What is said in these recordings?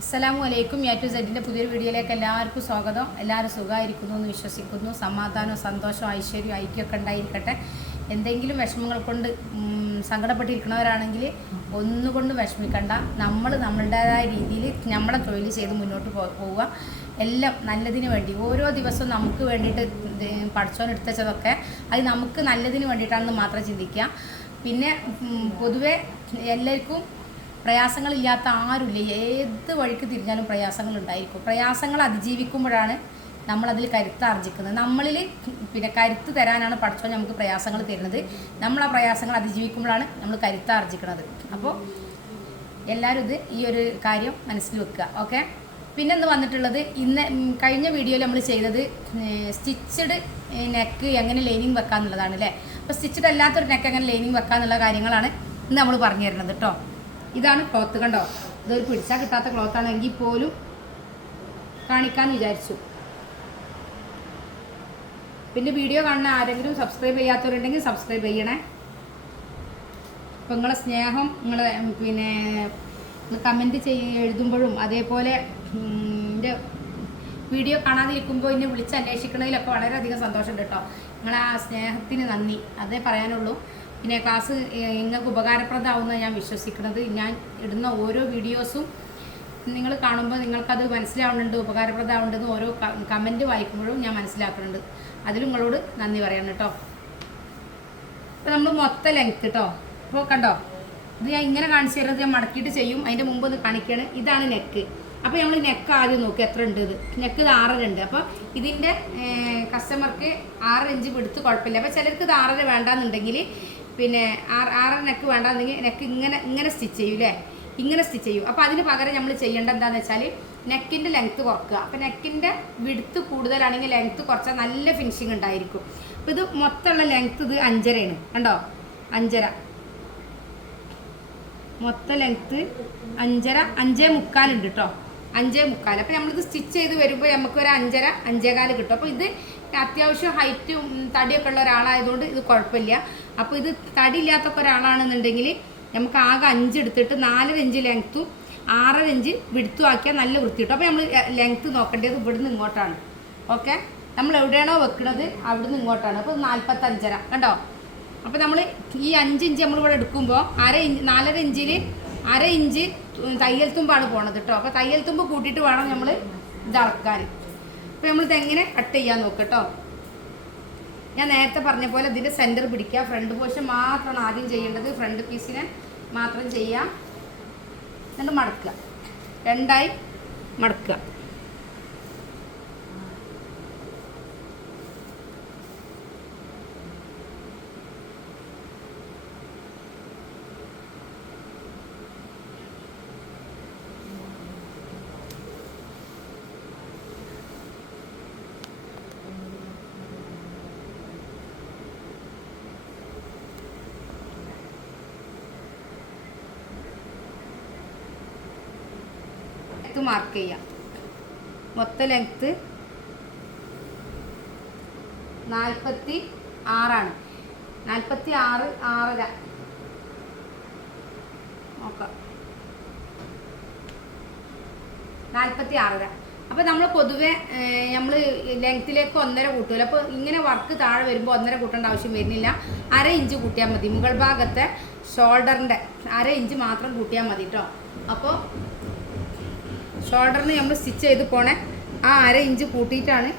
അസ്സലാമു അലൈക്കും A to സെഡിന്റെ പുതിയൊരു വീഡിയോയിലേക്ക് എല്ലാവർക്കും സ്വാഗതം. എല്ലാവരും സുഖമായിരിക്കുന്നു എന്ന് വിശ്വസിക്കുന്നു. സമാധാനവും സന്തോഷവും ഐശ്വര്യവും ഐക്യമൊക്കെ ഉണ്ടായിരിക്കട്ടെ. എന്തെങ്കിലും വിഷമങ്ങൾ കൊണ്ട് സങ്കടപ്പെട്ടിരിക്കുന്നവരാണെങ്കിൽ ഒന്നുകൊണ്ട് വിഷമിക്കണ്ട. നമ്മൾ നമ്മളുടേതായ രീതിയിൽ നമ്മളെ തൊഴിൽ ചെയ്ത് മുന്നോട്ട് പോവുക. എല്ലാം നല്ലതിന് വേണ്ടി. ഓരോ ദിവസവും നമുക്ക് വേണ്ടിയിട്ട് പഠിച്ചോൻ അത് നമുക്ക് നല്ലതിന് വേണ്ടിയിട്ടാണെന്ന് മാത്രം ചിന്തിക്കുക. പിന്നെ പൊതുവെ എല്ലാവർക്കും പ്രയാസങ്ങളില്ലാത്ത ആരുമില്ല. ഏത് വഴിക്ക് തിരിഞ്ഞാലും പ്രയാസങ്ങൾ ഉണ്ടായിരിക്കും പ്രയാസങ്ങൾ അതിജീവിക്കുമ്പോഴാണ് നമ്മളതിൽ കരുത്ത് ആർജിക്കുന്നത്. നമ്മളിൽ പിന്നെ കരുത്ത് തരാനാണ് പഠിച്ചോ നമുക്ക് പ്രയാസങ്ങൾ തരുന്നത്. നമ്മൾ ആ പ്രയാസങ്ങൾ അതിജീവിക്കുമ്പോഴാണ് നമ്മൾ കരുത്ത് ആർജിക്കുന്നത്. അപ്പോൾ എല്ലാവരും ഇത് ഈ ഒരു കാര്യം മനസ്സിൽ വെക്കുക. ഓക്കെ? പിന്നെ ഇന്ന് വന്നിട്ടുള്ളത്? ഇന്ന് കഴിഞ്ഞ വീഡിയോയിൽ നമ്മൾ ചെയ്തത് സ്റ്റിച്ചഡ് നെക്ക് എങ്ങനെ ലൈനിങ് വെക്കാന്നുള്ളതാണ് അല്ലേ? അപ്പോൾ സ്റ്റിച്ചഡ് അല്ലാത്തൊരു നെക്ക് എങ്ങനെ ലൈനിങ് വെക്കാന്നുള്ള കാര്യങ്ങളാണ് ഇന്ന് നമ്മൾ പറഞ്ഞു തരുന്നത് കേട്ടോ. ഇതാണ് ക്ലോത്ത് കണ്ടോ? ഇതൊരു പിടിച്ചാൽ കിട്ടാത്ത ക്ലോത്ത് ആണെങ്കിൽ പോലും കാണിക്കാൻ വിചാരിച്ചു. പിന്നെ വീഡിയോ കാണുന്ന ആരെങ്കിലും സബ്സ്ക്രൈബ് ചെയ്യാത്തവരുണ്ടെങ്കിൽ സബ്സ്ക്രൈബ് ചെയ്യണേ. അപ്പം നിങ്ങളെ സ്നേഹം നിങ്ങൾ പിന്നെ കമന്റ് ചെയ്യ എഴുതുമ്പോഴും അതേപോലെ എന്റെ വീഡിയോ കാണാതിരിക്കുമ്പോൾ എന്നെ വിളിച്ച് അന്വേഷിക്കുന്നതിലൊക്കെ വളരെയധികം സന്തോഷമുണ്ട് കേട്ടോ നിങ്ങളെ ആ സ്നേഹത്തിന് നന്ദി. അതേ പറയാനുള്ളൂ. പിന്നെ ക്ലാസ് നിങ്ങൾക്ക് ഉപകാരപ്രദമാവുമെന്ന് ഞാൻ വിശ്വസിക്കുന്നത്. ഞാൻ ഇടുന്ന ഓരോ വീഡിയോസും നിങ്ങൾ കാണുമ്പോൾ നിങ്ങൾക്കത് മനസ്സിലാവുന്നുണ്ട് ഉപകാരപ്രദമാവുന്നുണ്ടെന്ന് ഓരോ കമന്റ് വായിക്കുമ്പോഴും ഞാൻ മനസ്സിലാക്കുന്നുണ്ട്. അതിലും നിങ്ങളോട് നന്ദി പറയണം കേട്ടോ. അപ്പോൾ നമ്മൾ മൊത്ത ലെങ്ത് കേട്ടോ അപ്പോൾ കണ്ടോ? ഇത് ഞാൻ ഇങ്ങനെ കാണിച്ചു തരുന്നത് ഞാൻ മടക്കിയിട്ട് ചെയ്യും. അതിന്റെ മുമ്പ് ഒന്ന് കാണിക്കുകയാണ് ഇതാണ് നെക്ക് അപ്പോൾ നമ്മൾ നെക്ക് ആദ്യം നോക്കി എത്ര ഉണ്ട് ഇത്. നെക്ക് ഇത് ആറര ഉണ്ട്. അപ്പോൾ ഇതിന്റെ കസ്റ്റമർക്ക് ആറര ഇഞ്ച് പിടുത്ത് കുഴപ്പമില്ല. അപ്പോൾ ചിലർക്ക് ഇത് ആറര വേണ്ടാന്നുണ്ടെങ്കിൽ പിന്നെ ആറ് ആറര നെക്ക് വേണ്ട എന്നെങ്കിൽ നെക്ക് ഇങ്ങനെ ഇങ്ങനെ സ്റ്റിച്ച് ചെയ്യും അല്ലേ ഇങ്ങനെ സ്റ്റിച്ച് ചെയ്യും. അപ്പോൾ അതിന് പകരം നമ്മൾ ചെയ്യേണ്ട എന്താണെന്ന് വെച്ചാൽ നെക്കിന്റെ ലെങ്ത്ത് കുറക്കുക. അപ്പോൾ നെക്കിന്റെ വിടുത്ത് കൂടുതലാണെങ്കിൽ ലെങ്ത്ത് കുറച്ചാൽ നല്ല ഫിനിഷിങ് ഉണ്ടായിരിക്കും. അപ്പോൾ ഇത് മൊത്തമുള്ള ലെങ്ത്ത് ഇത് അഞ്ചരയാണ്. കണ്ടോ? അഞ്ചര. മൊത്ത ലെങ്ത്ത് അഞ്ചര അഞ്ചേ മുക്കാലുണ്ട് കേട്ടോ അഞ്ചേ മുക്കാൽ അപ്പോൾ നമ്മളിത് സ്റ്റിച്ച് ചെയ്ത് വരുമ്പോൾ നമുക്ക് ഒരു അഞ്ചര അഞ്ചേകാൽ കിട്ടും. അപ്പോൾ ഇത് അത്യാവശ്യം ഹൈറ്റും തടിയൊക്കെ ഉള്ള ഒരാളായതുകൊണ്ട് ഇത് കുഴപ്പമില്ല. അപ്പോൾ ഇത് തടി ഇല്ലാത്തൊക്കെ ഒരാളാണെന്നുണ്ടെങ്കിൽ നമുക്ക് ആകെ അഞ്ച് എടുത്തിട്ട് നാലര ഇഞ്ച് ലെങ്ത്തും ആറര ഇഞ്ച് വിടുത്തും ആക്കിയാൽ നല്ല വൃത്തി കിട്ടും. അപ്പോൾ നമ്മൾ ലെങ്ത്ത് നോക്കേണ്ടത് ഇവിടുന്ന് ഇങ്ങോട്ടാണ്. ഓക്കെ? നമ്മൾ എവിടെയാണോ വെക്കുന്നത് അവിടുന്ന് ഇങ്ങോട്ടാണ്. അപ്പോൾ നാൽപ്പത്തഞ്ചര കണ്ടോ? അപ്പോൾ നമ്മൾ ഈ അഞ്ച് ഇഞ്ച് നമ്മളിവിടെ എടുക്കുമ്പോൾ അര ഇഞ്ച് നാലര ഇഞ്ചിൽ അര ഇഞ്ച് തയ്യൽ തുമ്പാണ് പോണത് കേട്ടോ അപ്പോൾ തയ്യൽ തുമ്പ് കൂട്ടിയിട്ട് വേണം നമ്മൾ ഇത് അളക്കാൻ അപ്പോൾ നമ്മളിത് എങ്ങനെ കട്ട് ചെയ്യാൻ നോക്കട്ടോ കേട്ടോ ഞാൻ നേരത്തെ പറഞ്ഞ പോലെ ഇതിന്റെ സെന്റർ പിടിക്കുക. ഫ്രണ്ട് പോഷൻ മാത്രമാണ് ആദ്യം ചെയ്യേണ്ടത്. ഫ്രണ്ട് പീസിനെ മാത്രം ചെയ്യാം. എന്നിട്ട് മടക്കുക. രണ്ടായി മടക്കുക. ലെങ്ത്ത് മാർക്ക് ചെയ്യാം. മൊത്തം ലെങ്ത്ത് നാൽപ്പത്തി ആറാണ് നാൽപ്പത്തി ആറ് ആറര. നോക്കാം. നാൽപ്പത്തി ആറര അപ്പോൾ നമ്മൾ പൊതുവേ നമ്മൾ ലെങ്ത്തിലേക്ക് ഒന്നര കൂട്ടുമല്ലോ അപ്പോൾ ഇങ്ങനെ വർക്ക് താഴെ വരുമ്പോൾ ഒന്നര കൂട്ടേണ്ട ആവശ്യം വരുന്നില്ല. അര ഇഞ്ച് കൂട്ടിയാൽ മതി. മുകൾ ഭാഗത്തെ ഷോൾഡറിന്റെ അര ഇഞ്ച് മാത്രം കൂട്ടിയാൽ മതി കേട്ടോ അപ്പോൾ ഷോൾഡറിന് നമ്മൾ സ്റ്റിച്ച് ചെയ്ത് പോണേ. ആ അര ഇഞ്ച് കൂട്ടിയിട്ടാണ്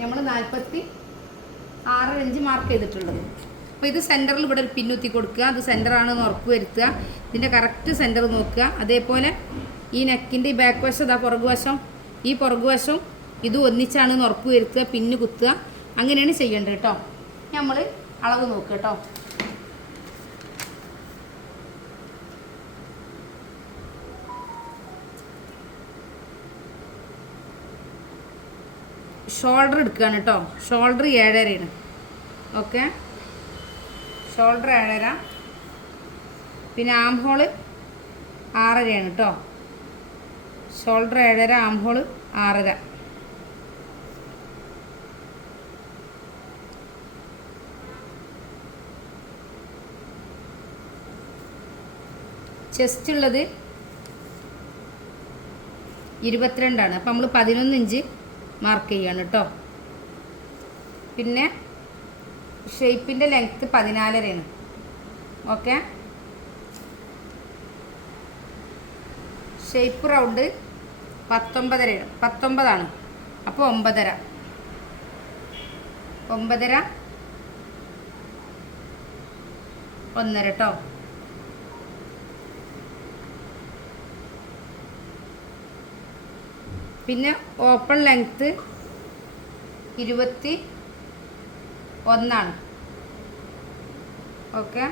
നമ്മൾ നാൽപ്പത്തി ആറര ഇഞ്ച് മാർക്ക് ചെയ്തിട്ടുള്ളത്. അപ്പോൾ ഇത് സെന്ററിൽ ഇവിടെ ഒരു പിന്നുത്തി കൊടുക്കുക. അത് സെന്ററാണെന്ന് ഉറപ്പ് വരുത്തുക. ഇതിന്റെ കറക്റ്റ് സെന്റർ നോക്കുക. അതേപോലെ ഈ നെക്കിന്റെ ഈ ബാക്ക് വശം ഇതാ പുറകുവശം ഈ പുറകുവശം ഇത് ഒന്നിച്ചാണെന്ന് ഉറപ്പ് വരുത്തുക. പിന്നു കുത്തുക. അങ്ങനെയാണ് ചെയ്യേണ്ടത് കേട്ടോ. നമ്മൾ അളവ് നോക്കുക കേട്ടോ. ഷോൾഡർ എടുക്കുകയാണ് കേട്ടോ. ഷോൾഡർ ഏഴരയാണ്. ഓക്കെ ഷോൾഡർ ഏഴര. പിന്നെ ആം ഹോൾ ആറരയാണ് കേട്ടോ. ഷോൾഡർ ഏഴര ആം ഹോൾ ആറര. ചെസ്റ്റ് ഉള്ളത് ഇരുപത്തിരണ്ടാണ്. അപ്പം നമ്മൾ പതിനൊന്ന് ഇഞ്ച് മാർക്ക് ചെയ്യണം കേട്ടോ പിന്നെ ഷേപ്പിന്റെ ലെങ്ത്ത് പതിനാലരയാണ്. ഓക്കെ ഷേപ്പ് റൗണ്ട് പത്തൊമ്പതര പത്തൊമ്പതാണ്. അപ്പോൾ ഒമ്പതര. ഒമ്പതര. ഒന്നര കേട്ടോ പിന്നെ ഓപ്പൺ ലെങ്ത്ത് ഇരുപത്തി ഒന്നാണ്. ഓക്കെ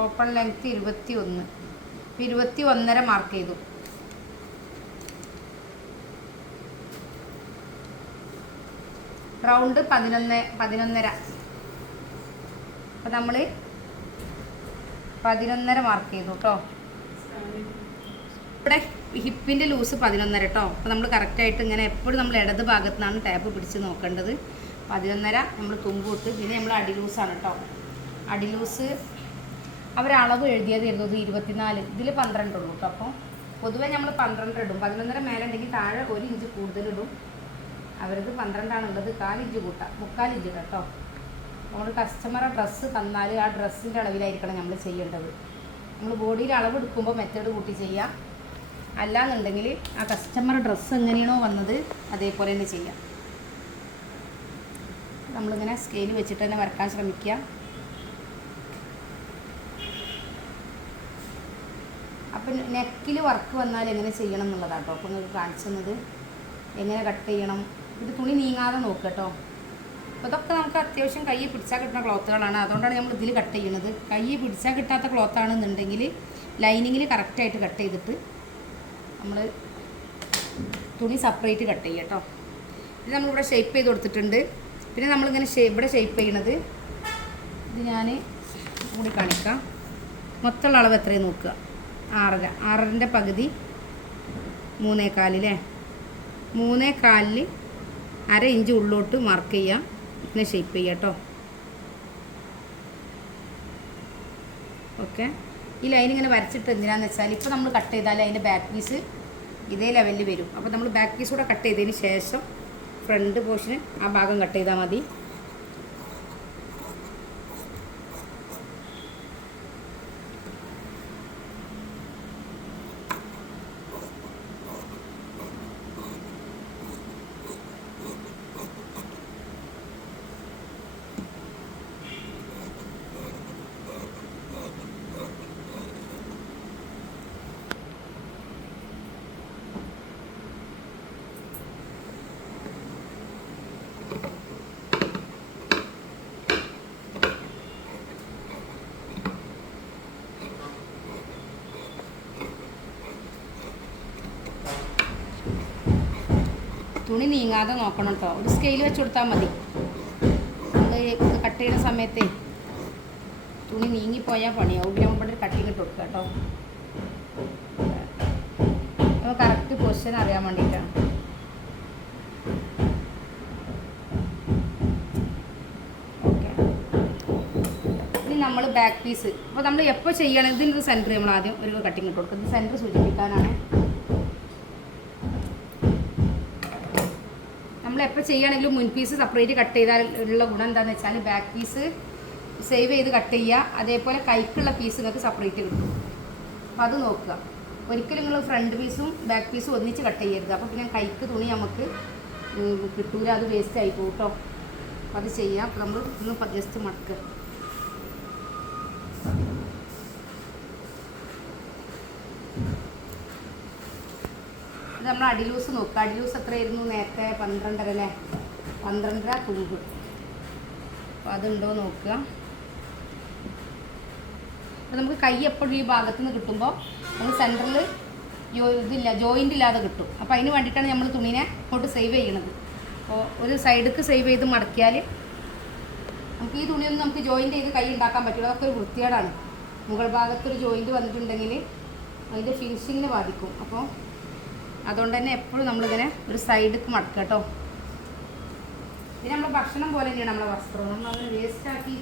ഓപ്പൺ ലെങ്ത്ത് ഇരുപത്തി ഒന്ന്. ഇരുപത്തി ഒന്നര മാർക്ക് ചെയ്തു. റൗണ്ട് പതിനൊന്ന് പതിനൊന്നര. അപ്പം നമ്മൾ പതിനൊന്നര മാർക്ക് ചെയ്തു കേട്ടോ ഇവിടെ ഹിപ്പിന്റെ ലൂസ് പതിനൊന്നര കേട്ടോ അപ്പോൾ നമ്മൾ കറക്റ്റായിട്ട് ഇങ്ങനെ എപ്പോഴും നമ്മൾ ഇടത് ഭാഗത്തു നിന്നാണ് ടാപ്പ് പിടിച്ച് നോക്കേണ്ടത്. പതിനൊന്നര നമ്മൾ തുമ്പൂട്ട് പിന്നെ നമ്മൾ അടി ലൂസാണ് കേട്ടോ അടി ലൂസ് അവരളവ് എഴുതിയത് ഇരുന്നത് ഇരുപത്തിനാല്. ഇതിൽ പന്ത്രണ്ട് ഉള്ളൂ കേട്ടോ അപ്പോൾ പൊതുവേ നമ്മൾ പന്ത്രണ്ട് ഇടും. പതിനൊന്നര മേലെ ഉണ്ടെങ്കിൽ താഴെ ഒരു ഇഞ്ച് കൂടുതലിടും അവർക്ക് പന്ത്രണ്ടാണുള്ളത് കാലിഞ്ച് കൂട്ടാം മുക്കാലിഞ്ച് ഇഞ്ച് കേട്ടോ. നമ്മൾ കസ്റ്റമറെ ഡ്രസ്സ് തന്നാൽ ആ ഡ്രസ്സിന്റെ അളവിലായിരിക്കണം നമ്മൾ ചെയ്യേണ്ടത്. നമ്മൾ ബോഡിയിൽ അളവ് എടുക്കുമ്പോൾ മെത്തേഡ് കൂട്ടി ചെയ്യാം. അല്ലാന്നുണ്ടെങ്കിൽ ആ കസ്റ്റമർ ഡ്രസ്സ് എങ്ങനെയാണോ വന്നത് അതേപോലെ തന്നെ ചെയ്യാം. നമ്മളിങ്ങനെ സ്കെയിൽ വെച്ചിട്ട് തന്നെ വരക്കാൻ ശ്രമിക്കുക. അപ്പം നെക്കിൽ വർക്ക് വന്നാൽ എങ്ങനെ ചെയ്യണം എന്നുള്ളതാണ് കേട്ടോ അപ്പോൾ നിങ്ങൾക്ക് കാണിച്ചു തന്നത്. എങ്ങനെ കട്ട് ചെയ്യണം. ഇത് തുണി നീങ്ങാതെ നോക്കുക കേട്ടോ അപ്പോൾ ഇതൊക്കെ നമുക്ക് അത്യാവശ്യം കൈ പിടിച്ചാൽ കിട്ടുന്ന ക്ലോത്തുകളാണ് അതുകൊണ്ടാണ് നമ്മൾ ഇതിൽ കട്ട് ചെയ്യുന്നത്. കൈ പിടിച്ചാൽ കിട്ടാത്ത ക്ലോത്താണെന്നുണ്ടെങ്കിൽ ലൈനിങ്ങിൽ കറക്റ്റായിട്ട് കട്ട് ചെയ്തിട്ട് നമ്മൾ തുണി സെപ്പറേറ്റ് കട്ട് ചെയ്യുക കേട്ടോ ഇത് നമ്മളിവിടെ ഷേപ്പ് ചെയ്ത് കൊടുത്തിട്ടുണ്ട്. പിന്നെ നമ്മളിങ്ങനെ ഷേ ഇവിടെ ഷേപ്പ് ചെയ്യണത് ഇത് ഞാൻ കൂടി കാണിക്കാം. മൊത്തമുള്ള അളവ് എത്രയും നോക്കുക? ആറര. ആറരന്റെ പകുതി മൂന്നേ കാലിലേ മൂന്നേ കാലിൽ അര ഇഞ്ച് ഉള്ളോട്ട് മാർക്ക് ചെയ്യുക ഇങ്ങനെ ഷേപ്പ് ചെയ്യുക കേട്ടോ ഓക്കെ ഈ ലൈൻ ഇങ്ങനെ വരച്ചിട്ട് എന്തിനാന്ന് വെച്ചാൽ ഇപ്പോൾ നമ്മൾ കട്ട് ചെയ്താൽ അതിന്റെ ബാക്ക് പീസ് ഇതേ ലെവലിൽ വരും. അപ്പോൾ നമ്മൾ ബാക്ക് പീസ് കൂടെ കട്ട് ചെയ്തതിന് ശേഷം ഫ്രണ്ട് പോർഷന് ആ ഭാഗം കട്ട് ചെയ്താൽ മതി. തുണി നീങ്ങാതെ നോക്കണം കേട്ടോ ഒരു സ്കെയിൽ വെച്ച് കൊടുത്താൽ മതി. നമ്മൾ കട്ട് ചെയ്യുന്ന സമയത്ത് തുണി നീങ്ങിപ്പോയാൽ പണിയാവും നമ്മൾ ഇവിടെ കട്ടിങ് ഇട്ട് കൊടുക്കുക കേട്ടോ അപ്പോൾ കറക്റ്റ് പൊസിഷൻ അറിയാൻ വേണ്ടിയിട്ടാണ് നമ്മൾ ബാക്ക് പീസ് അപ്പോൾ നമ്മൾ എപ്പോൾ ചെയ്യണം ഇതിന്റെ സെന്റർ നമ്മൾ ആദ്യം ഒരു കട്ടിങ് ഇട്ട് കൊടുക്കും. ഇത് സെന്റർ സൂചിപ്പിക്കാനാണ്. നമ്മൾ എപ്പോൾ ചെയ്യുകയാണെങ്കിലും മുൻ പീസ് സെപ്പറേറ്റ് കട്ട് ചെയ്താൽ ഉള്ള ഗുണം എന്താണെന്ന് വെച്ചാൽ ബാക്ക് പീസ് സേവ് ചെയ്ത് കട്ട് ചെയ്യുക. അതേപോലെ കൈക്കുള്ള പീസ് നിങ്ങൾക്ക് സെപ്പറേറ്റ് കിട്ടും അപ്പോൾ അത് നോക്കുക. ഒരിക്കലും നിങ്ങൾ ഫ്രണ്ട് പീസും ബാക്ക് പീസും ഒന്നിച്ച് കട്ട് ചെയ്യരുത്. അപ്പോൾ പിന്നെ കൈക്ക് തുണി നമുക്ക് കിട്ടൂല. അത് വേസ്റ്റ് ആയി പോകും അപ്പോൾ അത് ചെയ്യാം. അപ്പോൾ നമ്മൾ ഒന്ന് ജസ്റ്റ് മടക്കുക ഇത് നമ്മൾ അടിലൂസ് നോക്കുക അടിലൂസ് എത്രയായിരുന്നു? നേരത്തെ പന്ത്രണ്ടര അല്ലേ? പന്ത്രണ്ടര തുമ്പ്. അപ്പോൾ അതുണ്ടോ നോക്കുക. അപ്പോൾ നമുക്ക് കൈ എപ്പോഴും ഈ ഭാഗത്തു നിന്ന് കിട്ടുമ്പോൾ നമ്മൾ സെന്ററിൽ ഇതില്ല ജോയിന്റ് ഇല്ലാതെ കിട്ടും. അപ്പോൾ അതിന് വേണ്ടിയിട്ടാണ് നമ്മൾ തുണീനെ ഇങ്ങോട്ട് സേവ് ചെയ്യണത്. അപ്പോൾ ഒരു സൈഡിക്ക് സേവ് ചെയ്ത് മടക്കിയാൽ നമുക്ക് ഈ തുണിയൊന്നും നമുക്ക് ജോയിന്റ് ചെയ്ത് കൈ ഉണ്ടാക്കാൻ പറ്റില്ല അതൊക്കെ ഒരു വൃത്തികേടാണ്. മുകൾ ഭാഗത്തൊരു ജോയിന്റ് വന്നിട്ടുണ്ടെങ്കിൽ അതിന്റെ ഫിനിഷിങ്ങിനെ ബാധിക്കും. അപ്പോൾ അതുകൊണ്ട് തന്നെ എപ്പോഴും നമ്മളിങ്ങനെ ഒരു സൈഡിലേക്ക് മടക്കുക കേട്ടോ. പിന്നെ നമ്മൾ ഭക്ഷണം പോലെ തന്നെയാണ് നമ്മളെ വസ്ത്രം. നമ്മൾ വേസ്റ്റാക്കി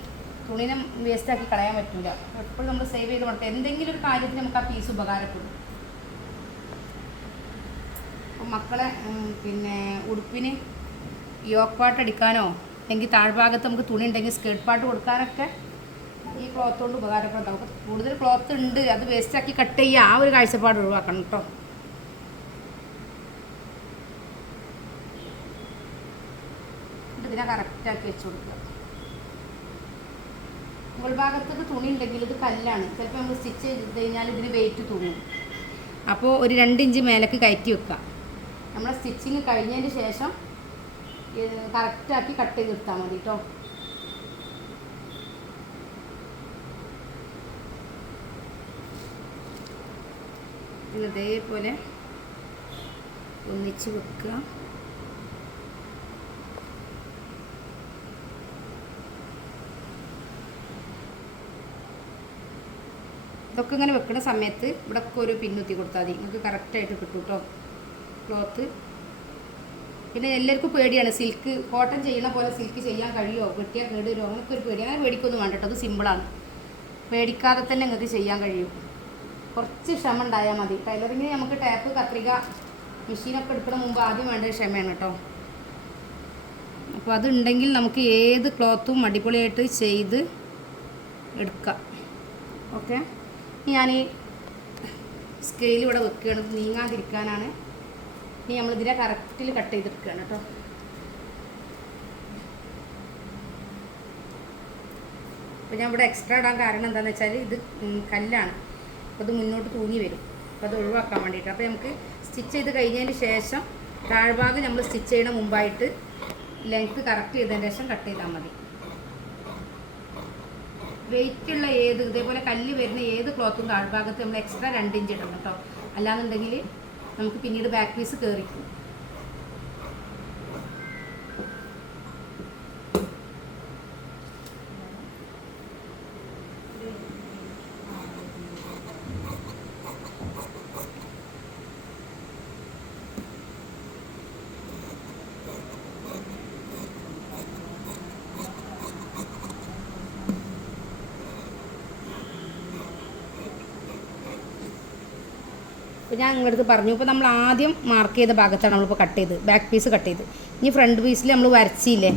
തുണിനെ വേസ്റ്റാക്കി കളയാൻ പറ്റില്ല എപ്പോഴും നമ്മൾ സേവ് ചെയ്ത് മടക്കുക. എന്തെങ്കിലും ഒരു കാര്യത്തിന് നമുക്ക് ആ പീസ് ഉപകാരപ്പെടും. അപ്പം മക്കളെ പിന്നെ ഉടുപ്പിന് യോക്ക് പാട്ട് അല്ലെങ്കിൽ താഴ്ഭാഗത്ത് നമുക്ക് തുണി ഉണ്ടെങ്കിൽ സ്കേർട്ട് പാട്ട് കൊടുക്കാനൊക്കെ ഈ ക്ലോത്ത് കൊണ്ട് ഉപകാരപ്പെടും. കൂടുതൽ ക്ലോത്ത് ഉണ്ട്. അത് വേസ്റ്റാക്കി കട്ട് ചെയ്യുക. ആ ഒരു കാഴ്ചപ്പാട് ഒഴിവാക്കണം കേട്ടോ എന്നിട്ട് ഇതിനെ കറക്റ്റാക്കി വെച്ച് കൊടുക്കുക. മുകൾ ഭാഗത്തേക്ക് തുണി ഉണ്ടെങ്കിൽ ഇത് കല്ലാണ്. ചിലപ്പോൾ നമ്മൾ സ്റ്റിച്ച് ചെയ്ത് കഴിഞ്ഞാൽ ഇതിന് വെയിറ്റ് തൂങ്ങും. അപ്പോൾ ഒരു രണ്ട് ഇഞ്ച് മേലേക്ക് കയറ്റി വെക്കുക. നമ്മളെ സ്റ്റിച്ചിങ് കഴിഞ്ഞതിന് ശേഷം കറക്റ്റാക്കി കട്ട് ചെയ്ത് എടുത്താൽ മതി കേട്ടോ ഇത് ഇതേപോലെ ഒന്നിച്ച് വെക്കുക. ഇതൊക്കെ ഇങ്ങനെ വെക്കുന്ന സമയത്ത് ഇവിടെ ഒക്കെ ഒരു പിന്നുത്തി കൊടുത്താൽ മതി. നിങ്ങൾക്ക് കറക്റ്റായിട്ട് കിട്ടും കേട്ടോ ക്ലോത്ത് പിന്നെ എല്ലാവർക്കും പേടിയാണ്. സിൽക്ക് കോട്ടൺ ചെയ്യുന്ന പോലെ സിൽക്ക് ചെയ്യാൻ കഴിയുമോ കിട്ടിയാൽ കേട് വരുമോ അങ്ങനൊക്കെ ഒരു പേടി അങ്ങനെ പേടിക്കൊന്നും വേണ്ട അത് സിമ്പിളാണ് പേടിക്കാതെ തന്നെ നിങ്ങൾക്ക് ചെയ്യാൻ കഴിയും. കുറച്ച് ക്ഷമ ഉണ്ടായാൽ മതി. ടൈലറിങ്ങിന് നമുക്ക് ടാപ്പ് കത്രിക മെഷീനൊക്കെ എടുക്കുന്ന മുമ്പ് ആദ്യം വേണ്ട ക്ഷമയാണ് കേട്ടോ അപ്പോൾ അതുണ്ടെങ്കിൽ നമുക്ക് ഏത് ക്ലോത്തും അടിപൊളിയായിട്ട് ചെയ്ത് എടുക്കാം. ഓക്കെ ഞാൻ ഈ സ്കെയിൽ ഇവിടെ വെക്കുകയാണ്. നീങ്ങാതിരിക്കാനാണ്. ഇനി നമ്മളിതിനെ കറക്റ്റിൽ കട്ട് ചെയ്തെടുക്കുകയാണ് കേട്ടോ. അപ്പോൾ ഞാൻ ഇവിടെ എക്സ്ട്രാ ഇടാൻ കാരണം എന്താണെന്ന് വെച്ചാൽ ഇത് കല്ലാണ്. അപ്പോൾ അത് മുന്നോട്ട് തൂങ്ങി വരും. അപ്പോൾ അത് ഒഴിവാക്കാൻ വേണ്ടിയിട്ട്. അപ്പോൾ നമുക്ക് സ്റ്റിച്ച് ചെയ്ത് കഴിഞ്ഞതിന് ശേഷം താഴ്ഭാഗം നമ്മൾ സ്റ്റിച്ച് ചെയ്യണ മുമ്പായിട്ട് ലെങ്ത്ത് കറക്റ്റ് ചെയ്തതിന് ശേഷം കട്ട് ചെയ്താൽ മതി. വെയിറ്റ് ഉള്ള ഏത് ഇതേപോലെ കല്ല് വരുന്ന ഏത് ക്ലോത്തും താഴ്ഭാഗത്ത് നമ്മൾ എക്സ്ട്രാ രണ്ട് ഇഞ്ച് ഇടണം കേട്ടോ. അല്ലാന്നുണ്ടെങ്കിൽ നമുക്ക് പിന്നീട് ബാക്ക് പീസ് കയറിക്കും അപ്പോൾ ഞാൻ നിങ്ങളുടെ അടുത്ത് പറഞ്ഞു ഇപ്പോൾ നമ്മൾ ആദ്യം മാർക്ക് ചെയ്ത ഭാഗത്താണ് നമ്മളിപ്പോൾ കട്ട് ചെയ്ത് ബാക്ക് പീസ് കട്ട് ചെയ്ത്. ഇനി ഫ്രണ്ട് പീസിൽ നമ്മൾ വരച്ചില്ലേ?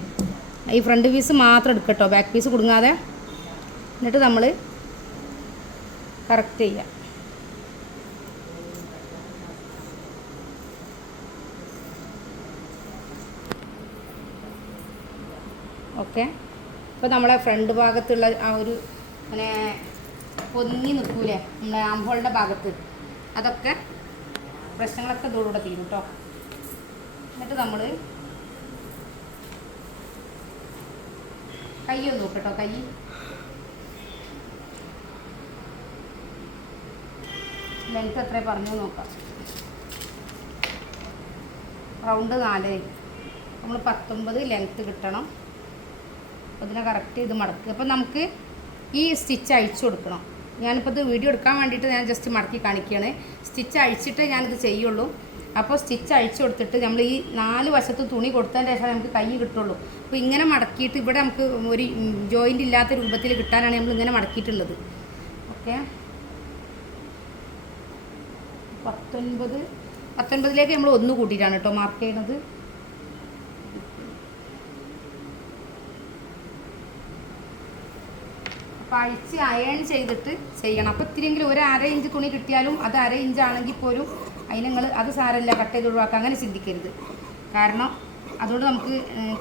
ഈ ഫ്രണ്ട് പീസ് മാത്രം എടുക്കട്ടോ ബാക്ക് പീസ് കൊടുങ്ങാതെ. എന്നിട്ട് നമ്മൾ കറക്റ്റ് ചെയ്യാം. ഓക്കെ? ഇപ്പോൾ നമ്മളെ ഫ്രണ്ട് ഭാഗത്തുള്ള ആ ഒരു അങ്ങനെ പൊന്നി നിൽക്കൂലേ നമ്മളെ ആംഹോളിന്റെ ഭാഗത്ത്. അതൊക്കെ പ്രശ്നങ്ങളൊക്കെ ഇതോടുകൂടെ തീരും കേട്ടോ എന്നിട്ട് നമ്മൾ കൈ ഒന്ന് നോക്കട്ടോ കൈ. ലെങ്ത് എത്ര പറഞ്ഞു നോക്കാം. റൗണ്ട് നാല്. നമ്മൾ പത്തൊമ്പത് ലെങ്ത്ത് കിട്ടണം. ഇതിനെ കറക്റ്റ് ഇത് മടക്കുക അപ്പോൾ നമുക്ക് ഈ സ്റ്റിച്ച് അഴിച്ചു കൊടുക്കണം. ഞാനിപ്പോൾ ഇത് വീഡിയോ എടുക്കാൻ വേണ്ടിയിട്ട് ഞാൻ ജസ്റ്റ് മടക്കി കാണിക്കുകയാണ്. സ്റ്റിച്ച് അഴിച്ചിട്ടേ ഞാനിത് ചെയ്യുള്ളൂ. അപ്പോൾ സ്റ്റിച്ച് അഴിച്ചു കൊടുത്തിട്ട് നമ്മൾ ഈ നാല് വശത്ത് തുണി കൊടുത്തതിന് ശേഷം നമുക്ക് കൈ കിട്ടുള്ളൂ. അപ്പോൾ ഇങ്ങനെ മടക്കിയിട്ട് ഇവിടെ നമുക്ക് ഒരു ജോയിന്റ് ഇല്ലാത്ത രൂപത്തിൽ കിട്ടാനാണ് നമ്മൾ ഇങ്ങനെ മടക്കിയിട്ടുള്ളത്. ഓക്കെ. പത്തൊൻപത് പത്തൊൻപതിലേക്ക് നമ്മൾ ഒന്ന് കൂട്ടിയിട്ടാണ് കേട്ടോ മാർക്ക് ചെയ്യണത് അപ്പോൾ അഴിച്ച് അയൺ ചെയ്തിട്ട് ചെയ്യണം. അപ്പോൾ ഇത്തിരിയെങ്കിലും ഒരു അര ഇഞ്ച് തുണി കിട്ടിയാലും അത് അര ഇഞ്ച് ആണെങ്കിൽ പോലും അതിന് നിങ്ങൾ അത് സാരമില്ല കട്ട് ചെയ്ത് ഒഴിവാക്കുക. അങ്ങനെ ചിന്തിക്കരുത്. കാരണം അതുകൊണ്ട് നമുക്ക്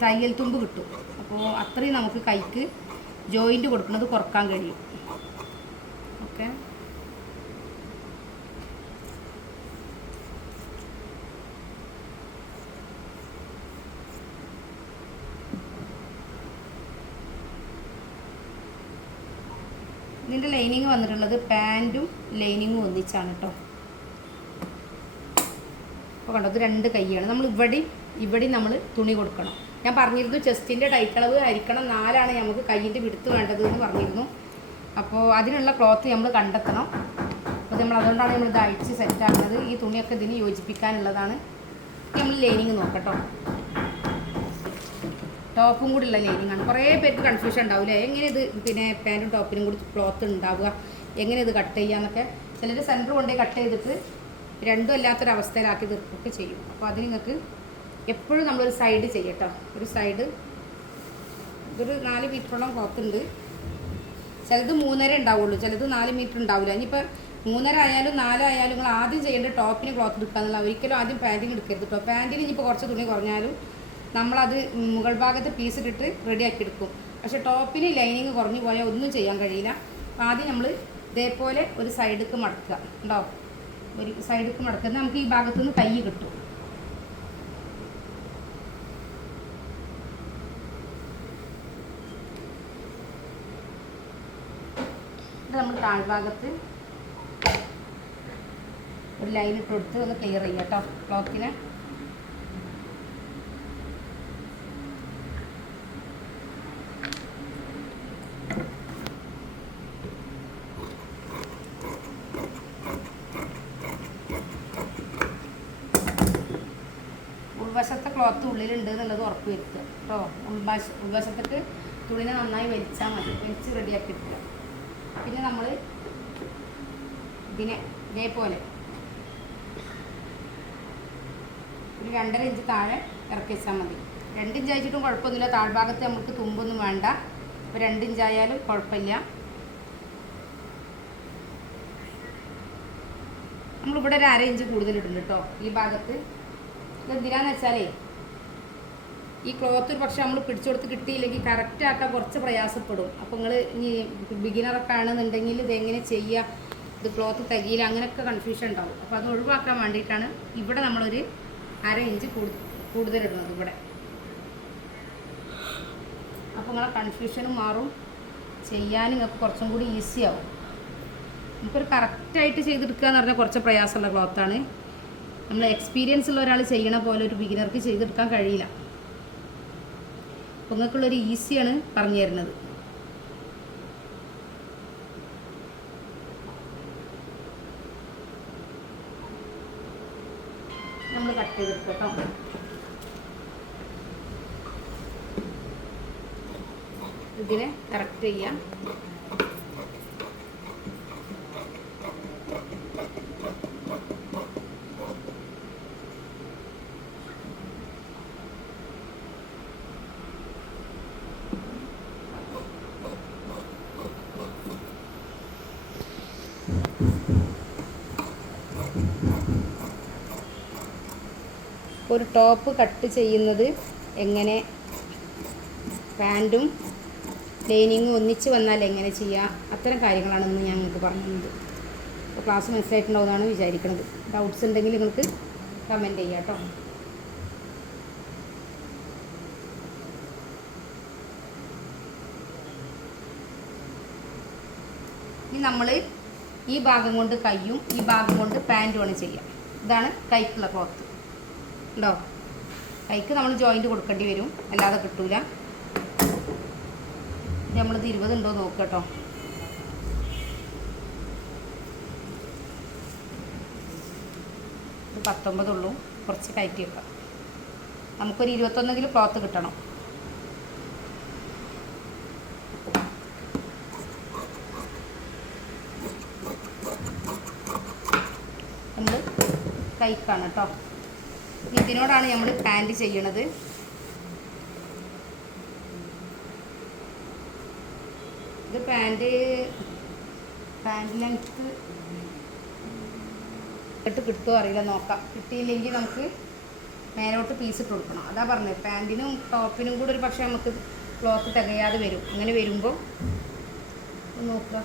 തയ്യൽ തുമ്പ് കിട്ടും. അപ്പോൾ അത്രയും നമുക്ക് കൈക്ക് ജോയിന്റ് കൊടുക്കുന്നത് കുറയ്ക്കാൻ കഴിയും. ഓക്കെ ഇതിന്റെ ലൈനിങ് വന്നിട്ടുള്ളത് പാന്റും ലൈനിങ്ങും ഒന്നിച്ചാണ് കേട്ടോ അപ്പോൾ കണ്ടോ ഇത് രണ്ട് കൈയാണ്. നമ്മൾ ഇവിടെ ഇവിടെ നമ്മൾ തുണി കൊടുക്കണം. ഞാൻ പറഞ്ഞിരുന്നു ചെസ്റ്റിന്റെ ടൈറ്റളവ് അരിക്കണം നാലാണ് നമുക്ക് കയ്യിന്റെ വിടുത്ത് വേണ്ടത് എന്ന് പറഞ്ഞിരുന്നു. അപ്പോൾ അതിനുള്ള ക്ലോത്ത് നമ്മൾ കണ്ടെത്തണം. അപ്പോൾ നമ്മൾ അതുകൊണ്ടാണ് നമ്മൾ ഇത് അഴിച്ച് സെറ്റാക്കുന്നത് ഈ തുണിയൊക്കെ ഇതിന് യോജിപ്പിക്കാനുള്ളതാണ്. നമ്മൾ ലൈനിങ് നോക്കട്ടോ. ടോപ്പും കൂടി ഉള്ള ലൈനിങ് ആണ്. കുറേ പേർക്ക് കൺഫ്യൂഷൻ ഉണ്ടാവില്ലേ എങ്ങനെ ഇത് പിന്നെ പാന്റും ടോപ്പിനും കൂടി ക്ലോത്ത് ഉണ്ടാവുക? എങ്ങനെ ഇത് കട്ട് ചെയ്യാന്നൊക്കെ ചിലർ സെന്റർ കൊണ്ടുപോയി കട്ട് ചെയ്തിട്ട് രണ്ടും അല്ലാത്തൊരവസ്ഥയിലാക്കി തീർക്കുകയൊക്കെ ചെയ്യും. അപ്പോൾ അത് നിങ്ങൾക്ക് എപ്പോഴും നമ്മളൊരു സൈഡ് ചെയ്യട്ടോ. ഒരു സൈഡ് ഇതൊരു നാല് മീറ്ററോളം ക്ലോത്തുണ്ട് ചിലത് മൂന്നര ഉണ്ടാവുള്ളൂ. ചിലത് നാല് മീറ്റർ ഉണ്ടാവില്ല. ഇനിയിപ്പോൾ മൂന്നര ആയാലും നാലായാലും നിങ്ങൾ ആദ്യം ചെയ്യേണ്ട ടോപ്പിന് ക്ലോത്ത് എടുക്കുക എന്നുള്ള ഒരിക്കലും ആദ്യം പാന്റിന് എടുക്കരുത് കേട്ടോ പാന്റിന് ഇനിയിപ്പോൾ കുറച്ച് തുണി കുറഞ്ഞാലും നമ്മളത് മുകൾ ഭാഗത്ത് പീസ് ഇട്ടിട്ട് റെഡിയാക്കി എടുക്കും. പക്ഷേ ടോപ്പിന് ലൈനിങ് കുറഞ്ഞു പോയാൽ ഒന്നും ചെയ്യാൻ കഴിയില്ല. അപ്പോൾ ആദ്യം നമ്മൾ ഇതേപോലെ ഒരു സൈഡിലേക്ക് മടക്കുക. ഉണ്ടോ ഒരു സൈഡിലേക്ക് മടക്കുന്നത് നമുക്ക് ഈ ഭാഗത്തു നിന്ന് കൈ കിട്ടും നമ്മൾ താഴ്ഭാഗത്ത് ഒരു ലൈൻ ഇട്ട് കൊടുത്ത് ഒന്ന് ക്ലിയർ ചെയ്യാം കേട്ടോ. ക്ലോത്തിനെ ഉൾവശത്തെ ക്ലോത്ത് ഉള്ളിലുണ്ട് എന്നുള്ളത് ഉറപ്പ് വരുത്തുക. കേട്ടോ ഉൾവശത്തേക്ക് തുണിനെ നന്നായി വലിച്ചാൽ മതി. വലിച്ച് റെഡിയാക്കി എടുക്കുക. പിന്നെ നമ്മൾ ഇതിനെ ഇതേപോലെ ഒരു രണ്ടര ഇഞ്ച് താഴെ ഇറക്കി വെച്ചാൽ മതി. രണ്ട് ഇഞ്ച് അയച്ചിട്ടും കുഴപ്പമൊന്നുമില്ല. താഴ്ഭാഗത്ത് നമുക്ക് തുമ്പൊന്നും വേണ്ട. അപ്പോൾ രണ്ട് ഇഞ്ചായാലും കുഴപ്പമില്ല. നമ്മളിവിടെ ഒരു അര ഇഞ്ച് കൂടുതൽ കേട്ടോ ഈ ഭാഗത്ത് ഇത് എന്തിനാന്ന് വെച്ചാലേ ഈ ക്ലോത്ത് ഒരു പക്ഷെ നമ്മൾ പിടിച്ചെടുത്ത് കിട്ടിയില്ലെങ്കിൽ കറക്റ്റ് ആക്കാൻ കുറച്ച് പ്രയാസപ്പെടും. അപ്പോൾ നിങ്ങൾ ഇനി ബിഗിനറൊക്കെ ആണെന്നുണ്ടെങ്കിൽ ഇതെങ്ങനെ ചെയ്യുക ഇത് ക്ലോത്ത് തരിയില്ല അങ്ങനെയൊക്കെ കൺഫ്യൂഷൻ ഉണ്ടാവും. അപ്പോൾ അത് ഒഴിവാക്കാൻ വേണ്ടിയിട്ടാണ് ഇവിടെ നമ്മളൊരു അര ഇഞ്ച് കൂടുതൽ ഇടുന്നത് ഇവിടെ. അപ്പോൾ നിങ്ങളെ കൺഫ്യൂഷനും മാറും ചെയ്യാൻ നിങ്ങൾക്ക് കുറച്ചും കൂടി ഈസി ആവും. നമുക്കൊരു കറക്റ്റായിട്ട് ചെയ്തെടുക്കുക എന്ന് പറഞ്ഞാൽ കുറച്ച് പ്രയാസമുള്ള ക്ലോത്താണ്. നമ്മൾ എക്സ്പീരിയൻസ് ഉള്ള ഒരാൾ ചെയ്യണ പോലെ ഒരു ബിഗിനർക്ക് ചെയ്തെടുക്കാൻ കഴിയില്ല. അപ്പോൾ നിങ്ങൾക്കുള്ളൊരു ഈസിയാണ് പറഞ്ഞു തരുന്നത്. നമ്മൾ കട്ട് ചെയ്തെടുക്കാം കേട്ടോ. ഇതിനെ കറക്റ്റ് ചെയ്യാം. ഒരു ടോപ്പ് കട്ട് ചെയ്യുന്നത് എങ്ങനെ പാന്റും ലൈനിങ്ങും ഒന്നിച്ച് വന്നാൽ എങ്ങനെ ചെയ്യാം? അത്തരം കാര്യങ്ങളാണ് ഇന്ന് ഞാൻ നിങ്ങൾക്ക് പറഞ്ഞത് അപ്പോൾ ക്ലാസ് മനസ്സിലായിട്ടുണ്ടാവുമെന്നാണ് വിചാരിക്കുന്നത് ഡൗട്ട്സ് ഉണ്ടെങ്കിൽ നിങ്ങൾക്ക് കമന്റ് ചെയ്യാം കേട്ടോ. ഇനി നമ്മൾ ഈ ഭാഗം കൊണ്ട് കയ്യും ഈ ഭാഗം കൊണ്ട് പാന്റുമാണ് ചെയ്യുക ഇതാണ് കൈക്കുള്ള ക്ലോത്ത്. ഉണ്ടോ? കൈക്ക് നമ്മൾ ജോയിന്റ് കൊടുക്കേണ്ടി വരും. അല്ലാതെ കിട്ടൂല. ഇത് ഇരുപത് ഉണ്ടോ നോക്കുക കേട്ടോ. ഇത് പത്തൊമ്പതുള്ളൂ കുറച്ച് കയറ്റി വെക്കാം. നമുക്കൊരു ഇരുപത്തൊന്നെങ്കിലും ക്ലോത്ത് കിട്ടണം. നമ്മൾ കൈക്കാണ് കേട്ടോ. ഇതിനോടാണ് നമ്മൾ പാന്റ് ചെയ്യണത്. ഇത് പാന്റ് പാന്റ് ലെങ്ത്ത് ഇട്ട് കിട്ടുമോ അറിയില്ല നോക്കാം. കിട്ടിയില്ലെങ്കിൽ നമുക്ക് മേലോട്ട് പീസ് ഇട്ട് കൊടുക്കണം. അതാ പറഞ്ഞത്. പാന്റിനും ടോപ്പിനും കൂടെ ഒരു പക്ഷേ നമുക്ക് ക്ലോത്ത് തികയാതെ വരും. അങ്ങനെ വരുമ്പോൾ നോക്കുക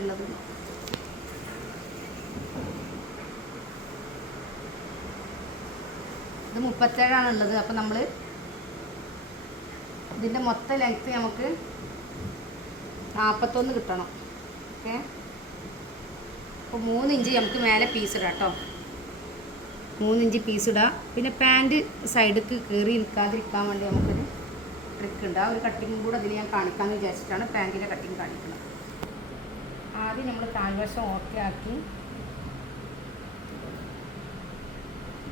ഉള്ളത് ഇത് മുപ്പത്തേഴാണ് ഉള്ളത് അപ്പം നമ്മൾ ഇതിന്റെ മൊത്തം ലെങ്ത്ത് നമുക്ക് നാൽപ്പത്തൊന്ന് കിട്ടണം. ഓക്കെ? അപ്പോൾ മൂന്ന് ഇഞ്ച് നമുക്ക് മേലെ പീസ് ഇടാം കേട്ടോ മൂന്ന് ഇഞ്ച് പീസ് ഇടാം. പിന്നെ പാന്റ് സൈഡിക്ക് കയറി നിൽക്കാതിരിക്കാൻ വേണ്ടി നമുക്കൊരു ട്രിക്ക് ഉണ്ട്. ആ ഒരു കട്ടിങ് കൂടെ അതിൽ ഞാൻ കാണിക്കാമെന്ന് വിചാരിച്ചിട്ടാണ് പാന്റിന്റെ കട്ടിങ് കാണിക്കുന്നത്. ആദ്യം നമ്മൾ താഴ്വശം ഓക്കെ ആക്കി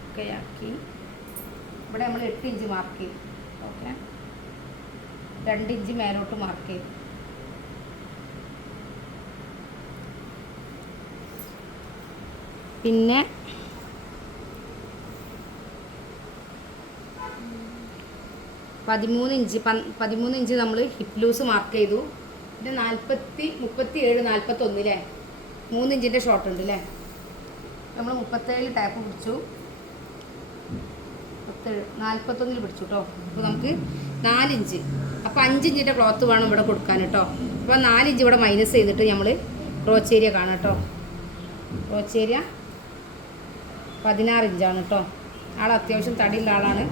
ഓക്കെ ആക്കി. ഇവിടെ നമ്മൾ എട്ട് ഇഞ്ച് മാർക്ക് ചെയ്യും ഓക്കെ രണ്ട് ഇഞ്ച് മേലോട്ട് മാർക്ക് ചെയ്തു. പിന്നെ പതിമൂന്ന് ഇഞ്ച് പതിമൂന്ന് ഇഞ്ച് നമ്മൾ ഹിപ്പ് ലൂസ് മാർക്ക് ചെയ്തു. പിന്നെ നാൽപ്പത്തി മുപ്പത്തി ഏഴ് നാൽപ്പത്തൊന്നില്ലേ മൂന്നിഞ്ചിന്റെ ഷോർട്ട് ഉണ്ട് അല്ലേ നമ്മൾ മുപ്പത്തേഴ് ടാപ്പ് പിടിച്ചു. മുപ്പത്തേഴ് നാൽപ്പത്തൊന്നിൽ പിടിച്ചു കേട്ടോ അപ്പോൾ നമുക്ക് നാലിഞ്ച്. അപ്പോൾ അഞ്ചിഞ്ചിന്റെ ക്ലോത്ത് വേണം ഇവിടെ കൊടുക്കാൻ കേട്ടോ അപ്പോൾ നാലിഞ്ച് ഇവിടെ മൈനസ് ചെയ്തിട്ട് നമ്മൾ ക്രോച്ച് ഏരിയ കാണാം കേട്ടോ ക്രോച്ച് ഏരിയ പതിനാറ് ഇഞ്ചാണ് കേട്ടോ ആൾ അത്യാവശ്യം തടിയുള്ള ആളാണ്.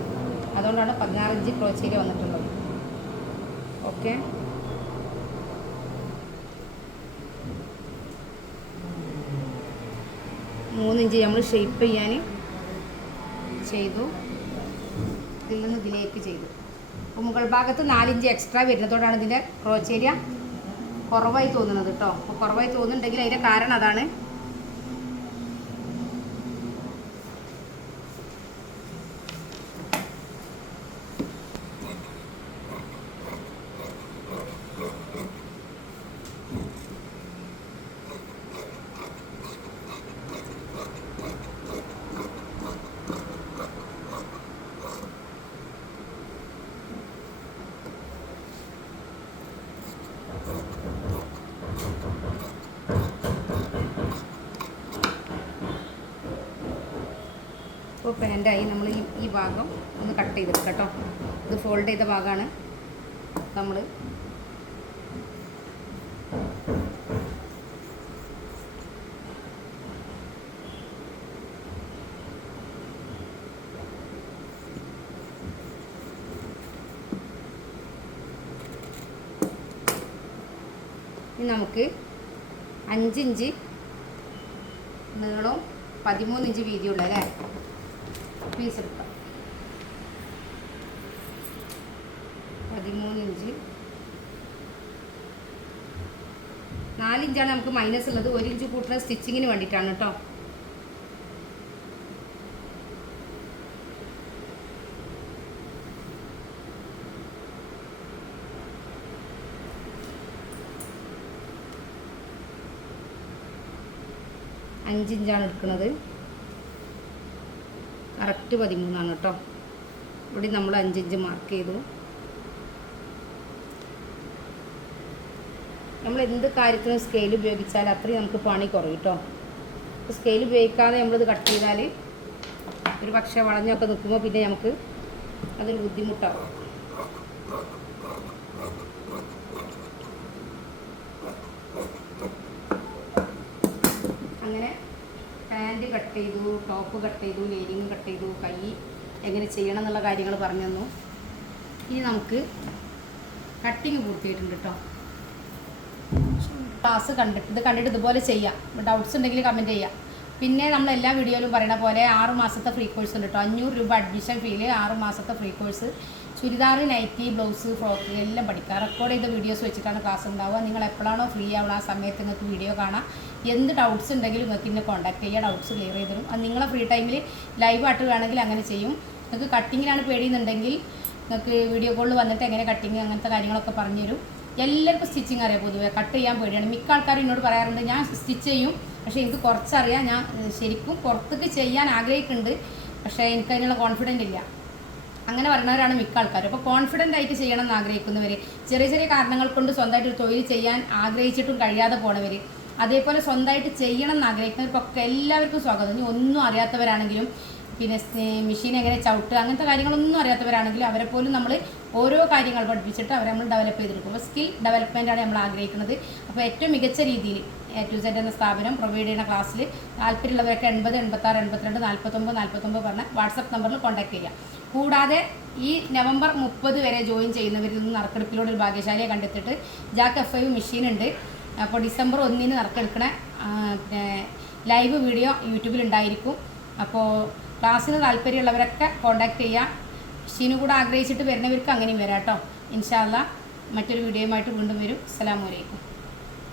അതുകൊണ്ടാണ് പതിനാറ് ഇഞ്ച് ക്രോച്ച് ഏരിയ വന്നിട്ടുള്ളത്. ഓക്കെ മൂന്നിഞ്ച് നമ്മൾ ഷെയ്പ്പ് ചെയ്യാൻ ചെയ്തു. നിന്ന് ചെയ്തു. അപ്പോൾ മുകൾ ഭാഗത്ത് നാലിഞ്ച് എക്സ്ട്രാ വരുന്നതോടാണ് ഇതിന്റെ ക്രോച്ചേരിയ കുറവായി തോന്നുന്നത് കേട്ടോ അപ്പോൾ കുറവായി തോന്നുന്നുണ്ടെങ്കിൽ അതിന്റെ കാരണം അതാണ് ഇപ്പോൾ പാന്റായി നമ്മൾ ഈ ഈ ഭാഗം ഒന്ന് കട്ട് ചെയ്തെടുക്കാം കേട്ടോ ഇത് ഫോൾഡ് ചെയ്ത ഭാഗമാണ് നമ്മൾ നമുക്ക് അഞ്ചിഞ്ച് നീളവും പതിമൂന്നിഞ്ച് വീതിയുള്ള അല്ലേ? പീസ് എടുക്കാം പതിമൂന്ന് ഇഞ്ച് നാലിഞ്ചാണ് നമുക്ക് മൈനസ് ഉള്ളത്. ഒരു ഇഞ്ച് കൂട്ടുന്ന സ്റ്റിച്ചിങ്ങിന് വേണ്ടിയിട്ടാണ് കേട്ടോ അഞ്ചിഞ്ചാണ് എടുക്കുന്നത്. കറക്റ്റ് പതിമൂന്നാണ് കേട്ടോ ഇവിടെ നമ്മൾ അഞ്ചിഞ്ച് മാർക്ക് ചെയ്തു. നമ്മൾ എന്ത് കാര്യത്തിനും സ്കെയിൽ ഉപയോഗിച്ചാൽ അത്രയും നമുക്ക് പണി കുറയും കേട്ടോ. സ്കെയിൽ ഉപയോഗിക്കാതെ നമ്മളിത് കട്ട് ചെയ്താൽ ഒരു പക്ഷേ വളഞ്ഞൊക്കെ നിൽക്കുമ്പോൾ പിന്നെ നമുക്ക് അതൊരു ബുദ്ധിമുട്ടാവും. അങ്ങനെ പാന്റ് കട്ട് ചെയ്തു ടോപ്പ് കട്ട് ചെയ്തു ലേരിങ് കട്ട് ചെയ്തു കൈ എങ്ങനെ ചെയ്യണം എന്നുള്ള കാര്യങ്ങൾ പറഞ്ഞു തന്നു. ഇനി നമുക്ക് കട്ടിങ് പൂർത്തിയായിട്ടുണ്ട് കേട്ടോ. ക്ലാസ് കണ്ടിട്ട് ഇത് കണ്ടിട്ട് ഇതുപോലെ ചെയ്യാം. ഡൗട്ട്സ് ഉണ്ടെങ്കിൽ കമന്റ് ചെയ്യാം. പിന്നെ നമ്മൾ എല്ലാ വീഡിയോയിലും പറയുന്ന പോലെ ആറ് മാസത്തെ ഫ്രീ കോഴ്സ് ഉണ്ട് കേട്ടോ അഞ്ഞൂറ് രൂപ അഡ്മിഷൻ ഫീൽ ആറ് മാസത്തെ free course churidar nighty blouse frock എല്ലാം പഠിക്കാം. റെക്കോർഡ് ചെയ്ത വീഡിയോസ് വെച്ചിട്ടാണ് ക്ലാസ് ഉണ്ടാവുക. നിങ്ങൾ എപ്പോഴാണോ ഫ്രീ ആവുക ആ സമയത്ത് നിങ്ങൾക്ക് വീഡിയോ കാണാം. എന്ത് ഡൗട്ട്സ് ഉണ്ടെങ്കിലും നിങ്ങൾക്ക് എന്നെ കോൺടാക്ട് ചെയ്യുക. ഡൗട്ട്സ് ക്ലിയർ ചെയ്ത് തരും. അത് നിങ്ങളെ ഫ്രീ ടൈമിൽ ലൈവായിട്ട് വേണമെങ്കിൽ അങ്ങനെ ചെയ്യും. നിങ്ങൾക്ക് കട്ടിങ്ങിനാണ് പേടിയെന്നുണ്ടെങ്കിൽ നിങ്ങൾക്ക് വീഡിയോ കോളിൽ വന്നിട്ട് എങ്ങനെ കട്ടിങ് അങ്ങനത്തെ കാര്യങ്ങളൊക്കെ പറഞ്ഞു തരും. എല്ലാവർക്കും സ്റ്റിച്ചിങ് അറിയാം പൊതുവേ. കട്ട് ചെയ്യാൻ പേടിയാണ്. മിക്ക ആൾക്കാരും എന്നോട് പറയാറുണ്ട് ഞാൻ സ്റ്റിച്ച് ചെയ്യും പക്ഷേ എനിക്ക് കുറച്ചറിയാം. ഞാൻ ശരിക്കും പുറത്തേക്ക് ചെയ്യാൻ ആഗ്രഹിക്കുന്നുണ്ട് പക്ഷേ എനിക്ക് അതിനുള്ള കോൺഫിഡന്റ് ഇല്ല. അങ്ങനെ പറയുന്നവരാണ് മിക്ക ആൾക്കാരും. അപ്പോൾ കോൺഫിഡന്റ് ആയിട്ട് ചെയ്യണം എന്ന് ആഗ്രഹിക്കുന്നവർ ചെറിയ ചെറിയ കാരണങ്ങൾ കൊണ്ട് സ്വന്തമായിട്ട് ഒരു തൊഴിൽ ചെയ്യാൻ ആഗ്രഹിച്ചിട്ടും കഴിയാതെ പോണവർ അതേപോലെ സ്വന്തമായിട്ട് ചെയ്യണം എന്ന് ആഗ്രഹിക്കുന്നവർക്കൊക്കെ എല്ലാവർക്കും സ്വാഗതം. ഇനി ഒന്നും അറിയാത്തവരാണെങ്കിലും പിന്നെ മെഷീൻ എങ്ങനെ ചവിട്ടുക അങ്ങനത്തെ കാര്യങ്ങളൊന്നും അറിയാത്തവരാണെങ്കിലും അവരെ പോലും നമ്മൾ ഓരോ കാര്യങ്ങൾ പഠിപ്പിച്ചിട്ട് അവരെ നമ്മൾ ഡെവലപ്പ് ചെയ്തെടുക്കും. അപ്പോൾ സ്കിൽ ഡെവലപ്മെന്റാണ് നമ്മൾ ആഗ്രഹിക്കുന്നത്. അപ്പോൾ ഏറ്റവും മികച്ച രീതിയിൽ ടു സെഡ് എന്ന സ്ഥാപനം പ്രൊവൈഡ് ചെയ്യുന്ന ക്ലാസ്സിൽ താല്പര്യമുള്ളവരൊക്കെ എൺപത് എൺപത്താറ് എൺപത്തിരണ്ട് നാൽപ്പത്തൊമ്പത് നാൽപ്പത്തൊമ്പത് പറഞ്ഞ വാട്സപ്പ് നമ്പറിൽ കോൺടാക്ട് ചെയ്യാം കൂടാതെ ഈ നവംബർ മുപ്പത് വരെ ജോയിൻ ചെയ്യുന്നവരിൽ നിന്ന് നറുക്കെടുപ്പിലൂടെ ഒരു ഭാഗ്യശാലിയെ കണ്ടെത്തിയിട്ട് ജാക്ക് എഫ് ഐ മെഷീൻ ഉണ്ട്. അപ്പോൾ ഡിസംബർ ഒന്നിന് നറുക്കെടുക്കണ ലൈവ് വീഡിയോ യൂട്യൂബിൽ ഉണ്ടായിരിക്കും. അപ്പോൾ ക്ലാസ്സിന് താല്പര്യമുള്ളവരൊക്കെ കോൺടാക്ട് ചെയ്യാം. ഷീനും കൂടെ ആഗ്രഹിച്ചിട്ട് വരുന്നവർക്ക് അങ്ങനെയും വരാം കേട്ടോ ഇൻഷാല്ല മറ്റൊരു വീഡിയോയുമായിട്ട് വീണ്ടും വരും. അസ്സാം അലൈക്കും.